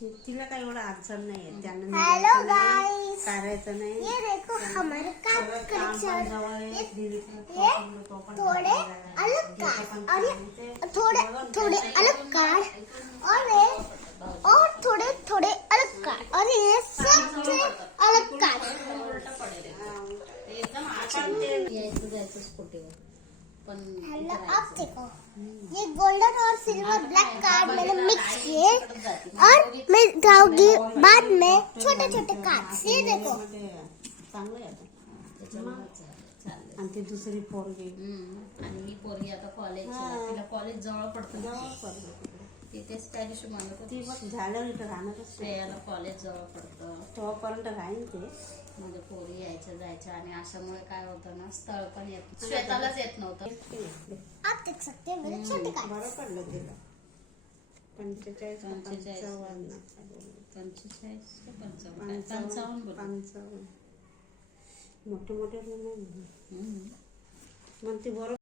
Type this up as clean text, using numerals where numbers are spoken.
तिला काही एवढा अडचण नाही आहे. त्यांना हेलो गाइस, करायचं नाही. ये देखो हमारे काम काम पण जवळ आहे. ये दीदीचं तो पण थोड़े अलग कार्ड और ये थोड़े अलग कार्ड और थोड़े थोड़े अलग कार्ड और ये सबसे अलग कार्ड। हेलो आप देखो, ये गोल्डन और सिल्वर ब्लैक कार्ड मैंने मिक्स किए और मैं जाऊंगी बाद में छोटे छोटे कार्ड। ये देखो चांगलं आहे. आणि ती दुसरी पोरगी आणि ही पोरगी आता कॉलेज तिला कॉलेज जवळ पडतं तिथेच त्या दिवशी म्हणत ती होती बघ झालं इथं राहणारच नाही. श्रेयाला कॉलेज जवळ पडतं तोपर्यंत राहील ते. म्हणजे पोरी यायच्या जायच्या आणि अशामुळे काय होतं ना स्थळ पण येत श्वेतालाच येत नव्हतं. आप देख सकते हैं मेरे छोटे कार्ड। बरं पडलं तिला. 45 55 मोठे मोठे रूम आहे. मग ती बरोबर